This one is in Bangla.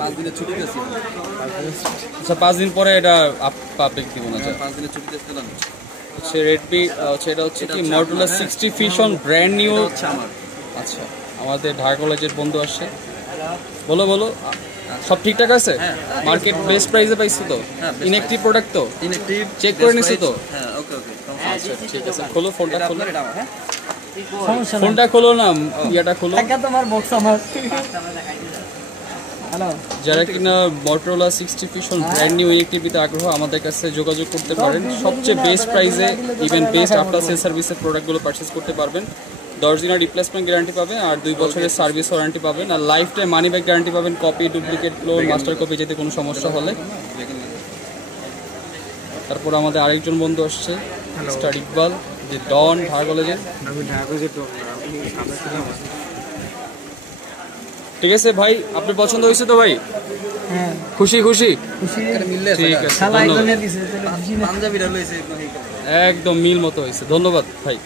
5 দিনের ছুটি পেয়েছি। আচ্ছা 5 দিন পরে এটা পাবলিক দিব না? 5 দিনের ছুটি পেয়েছিলাম। হচ্ছে রেডমি, এটা হচ্ছে কি মটোরোলা 60 ফিউশন ব্র্যান্ড নিউ হচ্ছে আমার। আচ্ছা, আমাদের ঢাকা কলেজের বন্ধু আসছে। বলো বলো, সব ঠিকঠাক আছে? মার্কেট বেস্ট প্রাইসে পাইছো তো? ইনঅ্যাক্টিভ প্রোডাক্ট তো? ইনঅ্যাক্টিভ চেক করে নিছো তো? হ্যাঁ, ওকে ওকে। আচ্ছা ঠিক আছে, খোলো ফোনটা, খোলো হ্যাঁ, ফোনটা খোলো না, ইয়াটা খোলো। তোমার বক্স আমার। হ্যালো, যারা কিনা মটোরোলা 60 ফিউশন ব্র্যান্ড নিউ ইনঅ্যাক্টিভিতে আগ্রহ, আমাদের কাছে যোগাযোগ করতে পারেন। সবচেয়ে বেস্ট প্রাইসে ইভেন বেস্ট আফটার সেল সার্ভিসের প্রোডাক্টগুলো পারচেস করতে পারবেন। 10 দিনের রিপ্লেসমেন্ট গ্যারান্টি পাবেন আর 2 বছরের সার্ভিস ওয়ারেন্টি পাবেন আর life time money back guarantee পাবেন। Copy, duplicate, clone, master copy যেতে কোনো সমস্যা হলে। তারপর আমাদের আরেকজন বন্ধু আসছে, মিস্টার ইকবাল, যে ডন ঢাকা কলেজের। ঠিক আছে ভাই, আপনার পছন্দ হয়েছে তো ভাই? হ্যাঁ খুশি খুশি? মিললে ঠিক আছে, শালা ধন্যবাদ। একজনের দিছে। পাঞ্জাবিরা লইছে। একদম মিল মতো হয়েছে, ধন্যবাদ ভাই।